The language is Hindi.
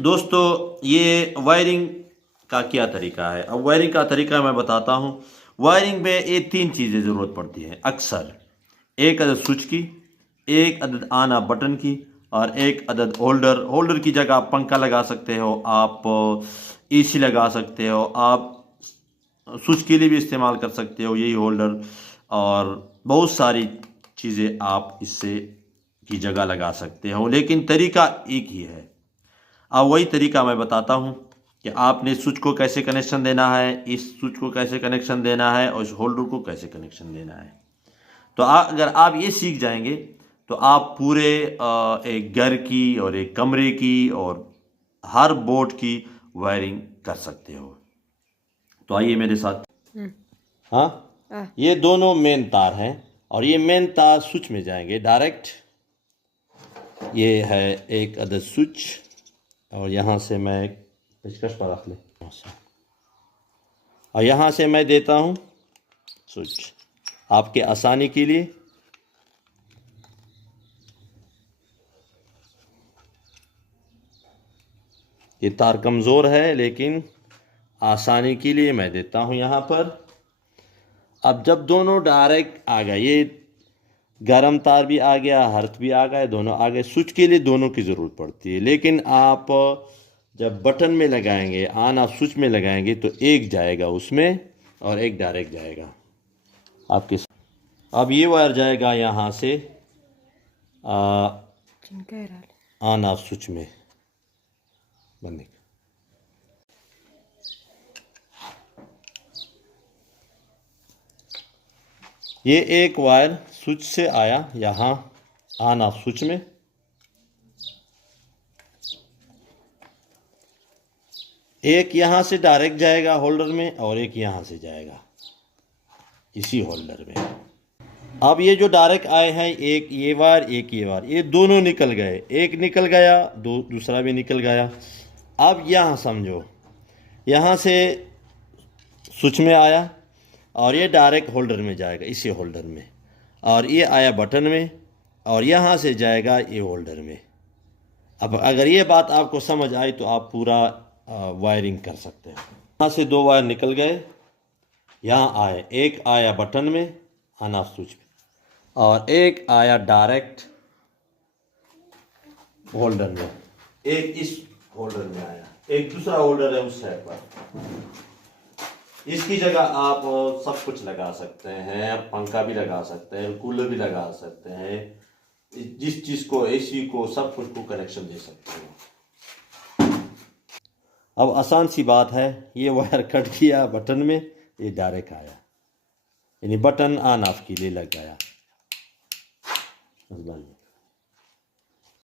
दोस्तों ये वायरिंग का क्या तरीका है। अब वायरिंग का तरीका मैं बताता हूँ। वायरिंग में ये 3 चीज़ें ज़रूरत पड़ती है अक्सर। एक अदद स्विच की, एक अदद ऑन ऑफ बटन की, और एक अदद होल्डर। होल्डर की जगह आप पंखा लगा सकते हो, आप एसी लगा सकते हो, आप स्विच के लिए भी इस्तेमाल कर सकते हो यही होल्डर, और बहुत सारी चीज़ें आप इससे की जगह लगा सकते हो, लेकिन तरीका एक ही है। अब वही तरीका मैं बताता हूँ कि आपने स्विच को कैसे कनेक्शन देना है, इस स्विच को कैसे कनेक्शन देना है, और इस होल्डर को कैसे कनेक्शन देना है। तो अगर आप ये सीख जाएंगे तो आप पूरे एक घर की और एक कमरे की और हर बोर्ड की वायरिंग कर सकते हो। तो आइए मेरे साथ। हाँ, ये दोनों मेन तार हैं और ये मेन तार स्विच में जाएंगे डायरेक्ट। ये है एक अदद स्विच, और यहाँ से मैं पेचकश पर रख ले, और यहाँ से मैं देता हूँ स्विच आपके आसानी के लिए। ये तार कमज़ोर है लेकिन आसानी के लिए मैं देता हूँ यहाँ पर। अब जब दोनों डायरेक्ट आ गए, ये गर्म तार भी आ गया, हर्थ भी आ गए, दोनों आ गए। स्विच के लिए दोनों की ज़रूरत पड़ती है, लेकिन आप जब बटन में लगाएंगे, ऑन ऑफ स्विच में लगाएंगे, तो एक जाएगा उसमें और एक डायरेक्ट जाएगा आपके। अब ये वायर जाएगा यहाँ से ऑन ऑफ स्विच में बंद। ये एक वायर स्विच से आया यहाँ ऑन ऑफ स्विच में, एक यहाँ से डायरेक्ट जाएगा होल्डर में, और एक यहाँ से जाएगा इसी होल्डर में। अब ये जो डायरेक्ट आए हैं, एक ये वायर एक ये वायर, ये दोनों निकल गए, एक निकल गया, दूसरा भी निकल गया। अब यहाँ समझो, यहाँ से स्विच में आया और ये डायरेक्ट होल्डर में जाएगा इसी होल्डर में, और ये आया बटन में और यहाँ से जाएगा ये होल्डर में। अब अगर ये बात आपको समझ आई तो आप पूरा वायरिंग कर सकते हैं। यहाँ से 2 वायर निकल गए, यहाँ आए, एक आया बटन में ऑन ऑफ स्विच में, और एक आया डायरेक्ट होल्डर में, एक इस होल्डर में आया, एक दूसरा होल्डर है उस साइड पर। इसकी जगह आप सब कुछ लगा सकते हैं, पंखा भी लगा सकते हैं, कूलर भी लगा सकते हैं, जिस चीज़ को, एसी को, सब कुछ को कनेक्शन दे सकते हैं। अब आसान सी बात है, ये वायर कट किया बटन में, ये डायरेक्ट आया, यानी बटन ऑन ऑफ के लिए लग गया।